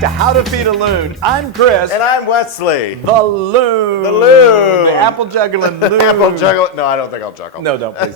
back to How to Feed a Loon. I'm Chris. And I'm Wesley. The Loon. The Loon. The apple juggling Loon. Apple juggling. No, I don't think I'll juggle. No, don't, please.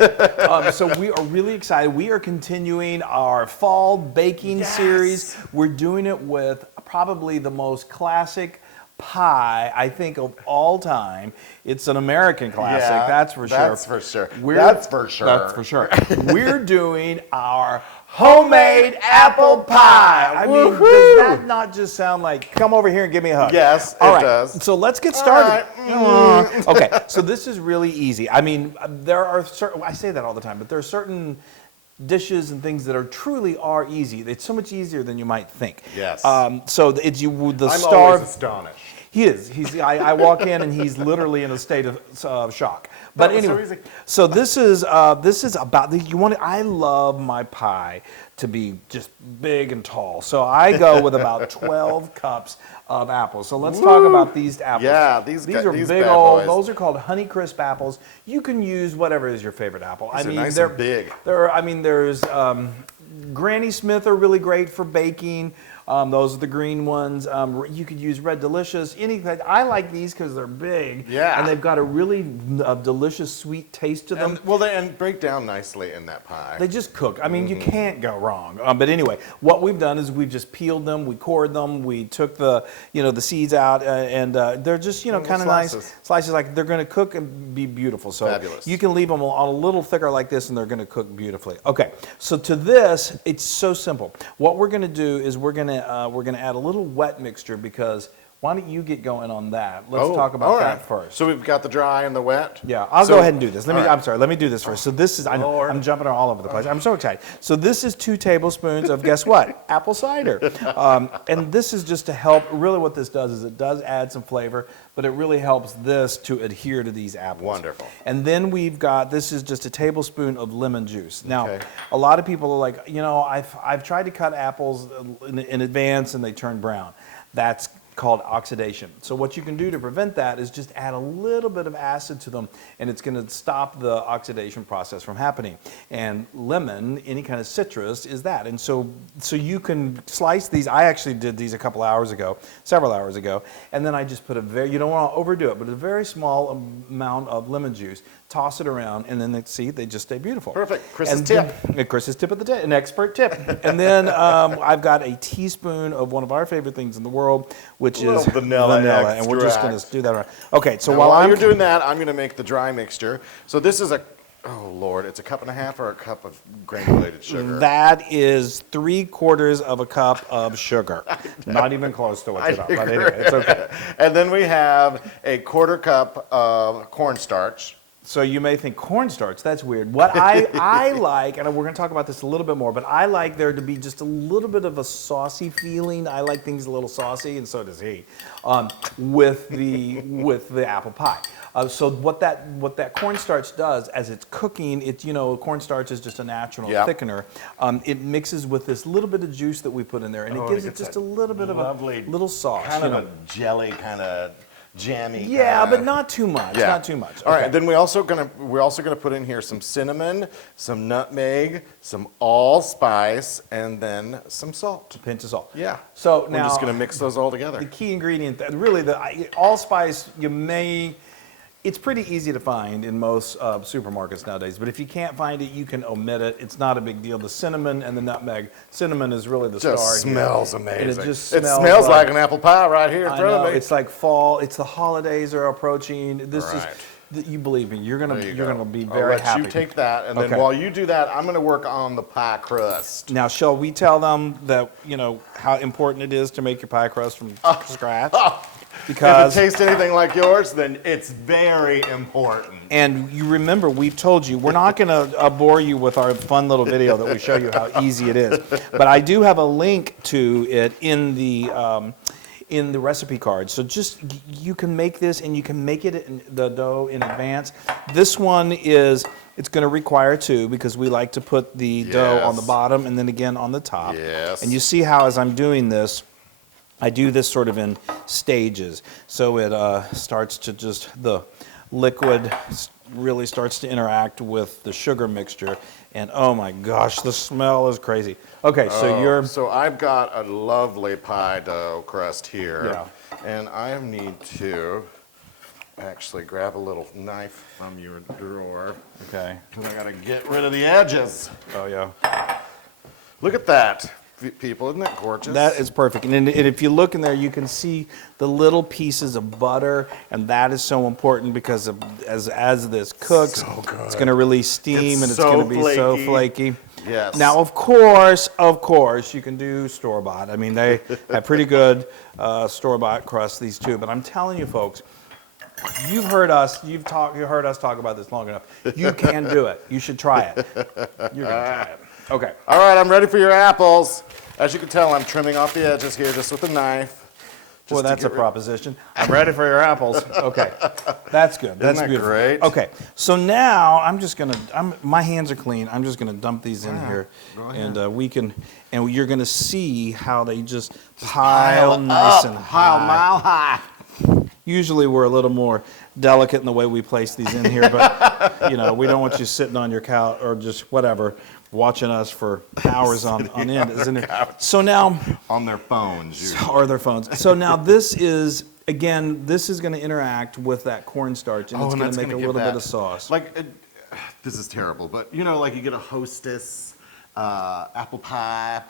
So we are really excited. We are continuing our fall baking series. We're doing it with probably the most classic pie, I think, of all time. It's an American classic, that's for sure. That's for sure. That's for sure. That's for sure. We're doing our homemade apple pie. I mean, does that not just sound like, come over here and give me a hug? Yes, all it right, does. So let's get started. Okay, so this is really easy. I mean, there are certain, I say that all the time, but there are certain dishes and things that are truly easy. It's so much easier than you might think. Yes. So it's the I'm star. always astonished. He is. I walk in and he's literally in a state of shock. But anyway, so this is about you want. I love my pie to be just big and tall. So I go with about 12 cups of apples. So let's talk about these apples. Yeah, these are big old. Boys. Those are called Honeycrisp apples. You can use whatever is your favorite apple. These are nice and big. There's Granny Smith are really great for baking. Those are the green ones. You could use Red Delicious. Anything. I like these because they're big. Yeah. And they've got a really delicious, sweet taste to them. And break down nicely in that pie. They just cook. I mean, you can't go wrong. But anyway, what we've done is we've just peeled them, we cored them, we took the seeds out, and they're just kind of nice slices. Like they're going to cook and be beautiful. So fabulous. You can leave them on a little thicker like this, and they're going to cook beautifully. Okay. So to this, it's so simple. What we're going to do is we're going to add a little wet mixture because why don't you get going on that? Let's talk about that first. So we've got the dry and the wet? Yeah, I'll go ahead and do this. Let me do this first. So this is, I know, I'm jumping all over the place. I'm so excited. So this is 2 tablespoons of, guess what? Apple cider. And this is just to help, really what this does is it does add some flavor, but it really helps this to adhere to these apples. Wonderful. And then we've got, this is just a tablespoon of lemon juice. Now, a lot of people are like, I've tried to cut apples in advance and they turn brown. That's called oxidation. So what you can do to prevent that is just add a little bit of acid to them, and it's going to stop the oxidation process from happening. And lemon, any kind of citrus, is that. And so you can slice these. I actually did these several hours ago, and then I just put you don't want to overdo it, but a very small amount of lemon juice. Toss it around, and then they just stay beautiful. Perfect. Chris's tip. Chris's tip of the day, an expert tip. And then I've got a teaspoon of one of our favorate things in the world, which is vanilla, and we're just going to do that around. Okay, so while you're doing that, I'm going to make the dry mixture. So this is it's a cup and a half or a cup of granulated sugar? That is 3/4 of a cup of sugar. Not even close to what's it, but anyway, it's okay. And then we have a 1/4 cup of cornstarch. So you may think cornstarch, that's weird. What I like, and we're going to talk about this a little bit more, but I like there to be just a little bit of a saucy feeling. I like things a little saucy, and so does he, with the apple pie. So what that cornstarch does as it's cooking, cornstarch is just a natural thickener. It mixes with this little bit of juice that we put in there, and it gives it just a little bit of a little sauce. Kind of a jelly, kind of jammy. Yeah, but not too much. Yeah. Not too much. All right. Then we're also gonna put in here some cinnamon, some nutmeg, some allspice, and then some salt. A pinch of salt. Yeah. So we're just gonna mix those all together. The key ingredient, really, the allspice, it's pretty easy to find in most supermarkets nowadays, but if you can't find it, you can omit it. It's not a big deal. The cinnamon and the nutmeg. Cinnamon is really the star here. Just smells amazing. And it smells like an apple pie right here in front of me. It's like fall. It's the holidays are approaching. This is. You believe me, you're gonna be very happy. I'll let you take that, and then while you do that, I'm gonna work on the pie crust. Now, shall we tell them that how important it is to make your pie crust from scratch? Because if it tastes anything like yours, then it's very important. And you remember, we've told you, we're not going to bore you with our fun little video that we show you how easy it is. But I do have a link to it in the recipe card. So you can make this, and you can make it the dough in advance. This one it's going to require 2 because we like to put the dough on the bottom and then again on the top. Yes. And you see how as I'm doing this, I do this sort of in stages. So it starts to the liquid really starts to interact with the sugar mixture. And oh my gosh, the smell is crazy. Okay, so So I've got a lovely pie dough crust here. Yeah. And I need to actually grab a little knife from your drawer. Okay. Because I got to get rid of the edges. Oh yeah. Look at that, people. Isn't that gorgeous? That is perfect. And if you look in there, you can see the little pieces of butter, and that is so important because as this cooks, So good. it's going to release steam, and it's so going to be so flaky. flaky. Yes. Now, of course, you can do store-bought. I mean, they have pretty good store-bought crust, these two. But I'm telling you, folks, you've heard us talk about this long enough. You can do it. You should try it. You're going to try it. Okay. All right, I'm ready for your apples. As you can tell, I'm trimming off the edges here just with a knife. Well, that's a proposition. I'm ready for your apples. Okay, that's good. That's Isn't that beautiful. great? Okay, so now my hands are clean. I'm just gonna dump these in here, Go ahead. and you're gonna see how they just pile nice and Pile high. mile high. Usually we're a little more delicate in the way we place these in here, but we don't want you sitting on your couch or just whatever, watching us for hours on end, isn't it? So now. On their phones, usually. Or their phones. So now this is going to interact with that cornstarch, and it's going to make a little bit of sauce. This is terrible, but like you get a Hostess apple pie.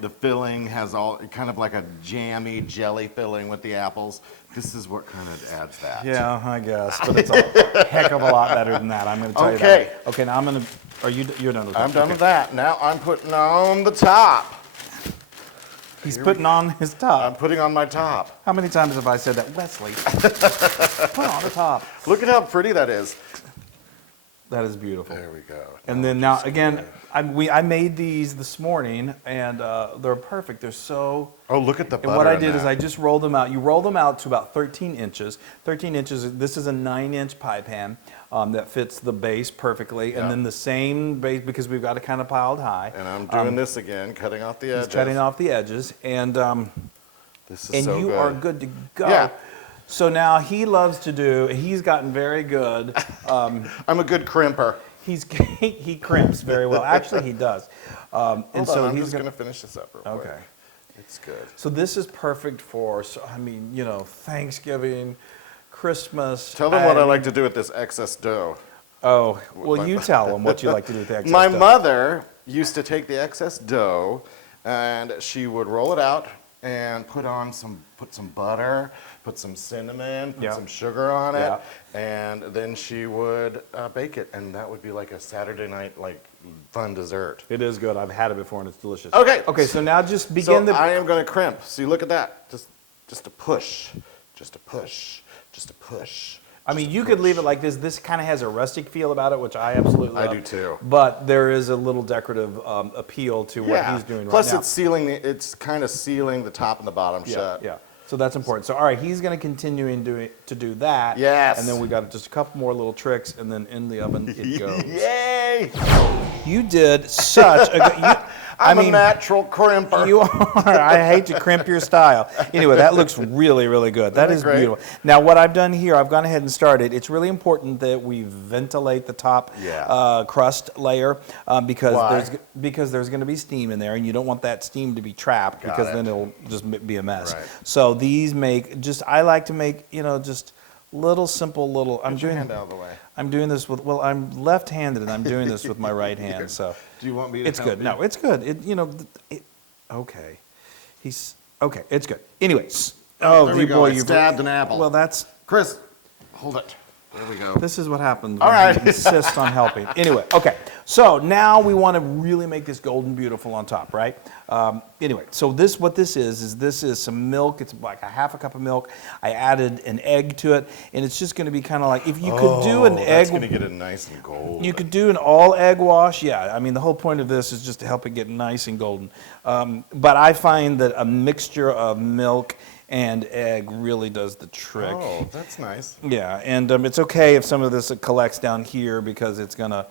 The filling has all kind of like a jammy jelly filling with the apples. This is what kind of adds that. Yeah, I guess, but it's a heck of a lot better than that. I'm going to tell you that. Okay, now you're done with that? I'm done with that. Now I'm putting on the top. He's putting on his top. I'm putting on my top. How many times have I said that? Wesley, put on the top. Look at how pretty that is. That is beautiful. There we go. And then now again, I made these this morning, and they're perfect. They're so. Oh, look at the butter. And what I in did that. is I just rolled them out. You roll them out to about 13 inches. 13 inches. This is a 9-inch pie pan that fits the base perfectly, Yeah. and then the same base because we've got it kind of piled high. And I'm doing this again, cutting off the edges. Just cutting off the edges, and This is so you good. are good to go. Yeah. So now he's gotten very good. I'm a good crimper. He crimps very well. Actually, he does. Hold and on, so I'm he's just going to finish this up real quick. Okay. It's good. So this is perfect for, Thanksgiving, Christmas. Tell them what I like to do with this excess dough. Oh, well, you tell them what you like to do with the excess My dough. mother used to take the excess dough and she would roll it out and put some butter, put some cinnamon, put Yeah. some sugar on it, Yeah. and then she would bake it, and that would be like a Saturday night fun dessert. It is good. I've had it before, and it's delicious. Okay. Okay, so now just begin So I am going to crimp. See, look at that. Just a push, just a push, just a push. I mean, you could leave it like this. This kind of has a rustic feel about it, which I absolutely love. I do too. But there is a little decorative appeal to what he's doing Plus right now. it's sealing. It's kind of sealing the top and the bottom shut. Yeah. So that's important. So all right, he's going to continue to do that. Yes. And then we got just a couple more little tricks, and then in the oven it goes. Yay! You did such a good. I'm a natural crimper. You are. I hate to crimp your style. Anyway, that looks really, really good. That is Isn't that great? beautiful. Now, what I've done here, I've gone ahead and started. It's really important that we ventilate the top crust layer because there's going to be steam in there, and you don't want that steam to be trapped because then it'll just be a mess. Right. So these I like to make just simple little. Get your hand out of the way. I'm doing this with. Well, I'm left-handed, and I'm doing this with my right hand. So. Do you want me to It's help good. you? No, it's good. Okay. It's good. Anyways. Oh, there we go. boy, I you've stabbed an apple. Well, Chris, hold it. There we go. this is what happens All when right. you insist on helping. Anyway, okay. So now we want to really make this golden beautiful on top, right? Anyway, so what this is some milk. It's like a half a cup of milk. I added an egg to it, and it's just going to be kind of like if you could do an egg. That's going to get it nice and golden. You could do an all egg wash. Yeah, I mean the whole point of this is just to help it get nice and golden. But I find that a mixture of milk and egg really does the trick. Oh, that's nice. Yeah, and it's okay if some of this collects down here because it's gonna,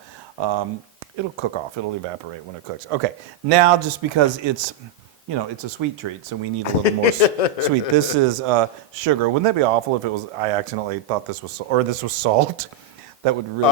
it'll cook off. It'll evaporate when it cooks. Okay, now just because it's a sweet treat, so we need a little more sweet. This is sugar. Wouldn't that be awful if I accidentally thought this was salt? That would really.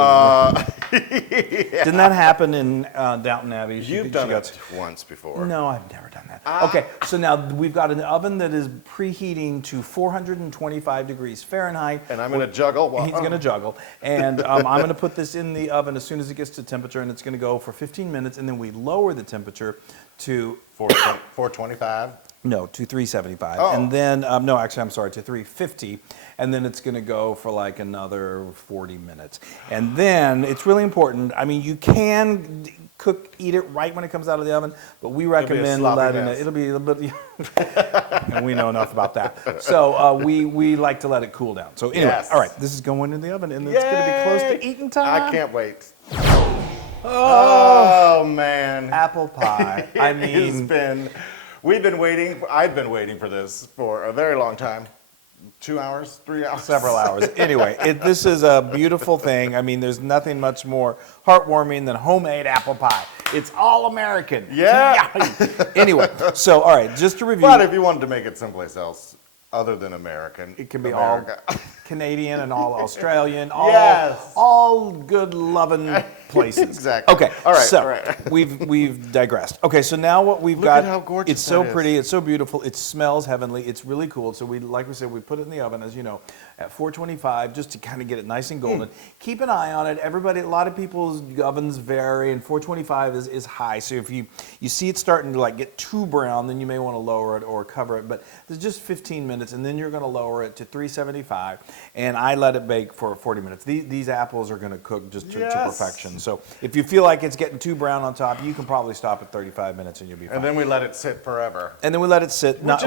Didn't that happen in Downton Abbey? You've done it once before. No, I've never done that. Okay, so now we've got an oven that is preheating to 425 degrees Fahrenheit. And I'm going to juggle. He's going to juggle. And I'm going to put this in the oven as soon as it gets to temperature, and it's going to go for 15 minutes, and then we lower the temperature to 425. No, to 375. Oh. And then, no, actually, I'm sorry, to 350. And then it's going to go for like another 40 minutes. And then it's really important. I mean, you can eat it right when it comes out of the oven, but we recommend letting it. It'll be a little bit, and we know enough about that. So we like to let it cool down. So anyway, all right, this is going in the oven, and it's going to be close to eating time. I can't wait. Oh man, apple pie. I mean, we've been waiting. I've been waiting for this for a very long time. 2 hours, 3 hours, several hours. Anyway, this is a beautiful thing. I mean, there's nothing much more heartwarming than homemade apple pie. It's all American. Yeah. Anyway, so all right, just to review. But if you wanted to make it someplace else other than American, it can be America. all Canadian and all Australian, all good loving places. Exactly. Okay. All right. So all right. we've digressed. Okay. So now what we've Look got. at how gorgeous it's so that is. pretty. It's so beautiful. It smells heavenly. It's really cool. So like we said, we put it in the oven, as you know, at 425, just to kind of get it nice and golden. Keep an eye on it. Everybody, a lot of people's ovens vary, and 425 is high. So if you see it starting to like get too brown, then you may want to lower it or cover it. But there's just 15 minutes, and then you're going to lower it to 375, and I let it bake for 40 minutes. These apples are going to cook just to perfection. So if you feel like it's getting too brown on top, you can probably stop at 35 minutes and you'll be fine. And then we let it sit forever. And then we let it sit, not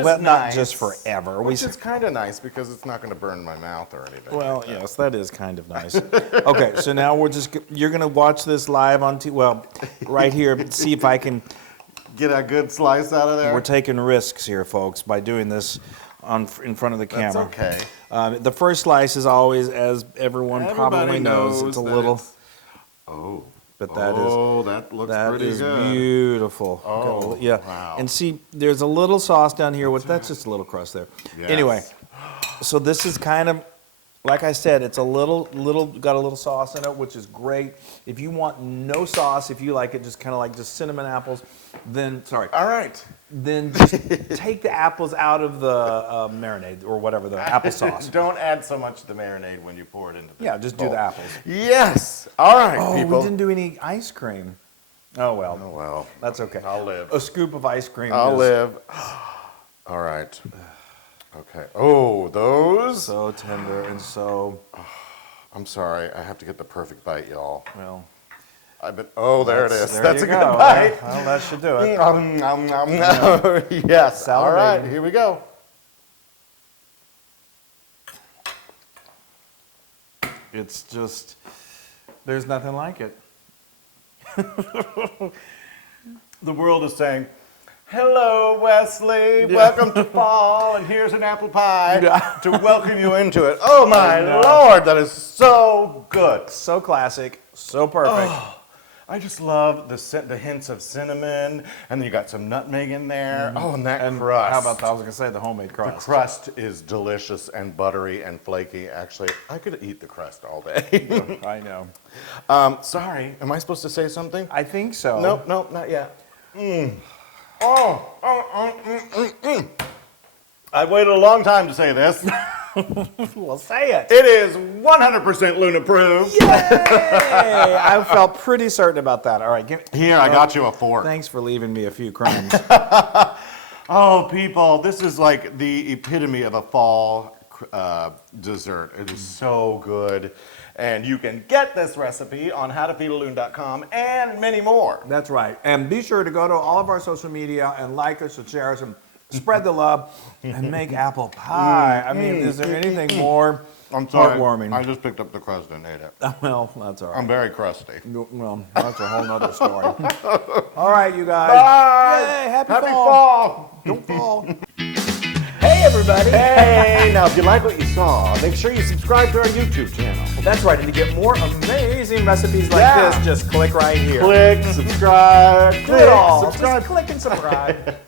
just forever. Which is kind of nice because it's not going to burn my mouth or anything. Well, yes, that is kind of nice. Okay, so now you're going to watch this live on right here. See if I can get a good slice out of there. We're taking risks here, folks, by doing this in front of the camera. That's okay. The first slice is always, as everybody probably knows, it's a little. But that looks pretty good. That is beautiful. Oh, yeah. Wow. And see, there's a little sauce down here. That's just a little crust there. Yes. Anyway, so this is kind of, like I said, it's got a little sauce in it, which is great. If you want no sauce, if you like it just kind of like just cinnamon apples, then, All right. Then just take the apples out of the marinade or whatever, the applesauce. Don't add so much of the marinade when you pour it into the just bowl. do the apples. Yes. All right, people. We didn't do any ice cream. Oh, well. Oh, well. That's okay. I'll live. A scoop of ice cream. I'll live. All right. Okay. Oh, those. So tender and so. I'm sorry. I have to get the perfect bite, y'all. Well. There it is. That's a good go. bite. Well, that should do it. Yes. Salivating. All right. Here we go. It's just, there's nothing like it. The world is saying, "Hello, Wesley. Welcome to fall, and here's an apple pie to welcome you into it." Oh my Lord, that is so good. So classic. So perfect. Oh, I just love the hints of cinnamon, and then you got some nutmeg in there. Oh, and that crust. How about that? I was going to say the homemade crust. The crust is delicious and buttery and flaky. Actually, I could eat the crust all day. I know. Sorry, am I supposed to say something? I think so. Nope, not yet. I've waited a long time to say this. Well, say it. It is 100% Loon approved. Yay! I felt pretty certain about that. All right. Here, I got you a fork. Thanks for leaving me a few crumbs. Oh, people, this is like the epitome of a fall dessert. It is so good. And you can get this recipe on howtofeedaloon.com and many more. That's right. And be sure to go to all of our social media and like us and share us and spread the love and make apple pie. I mean, is there anything more heartwarming? I just picked up the crust and ate it. Well, that's all right. I'm very crusty. Well, that's a whole nother story. All right, you guys. Bye. Yay, happy fall. Don't fall. Hey, everybody. Hey, now if you like what you saw, make sure you subscribe to our YouTube channel. That's right. And to get more amazing recipes like this, just click right here. Click, subscribe, Do it all. subscribe. Just click and subscribe.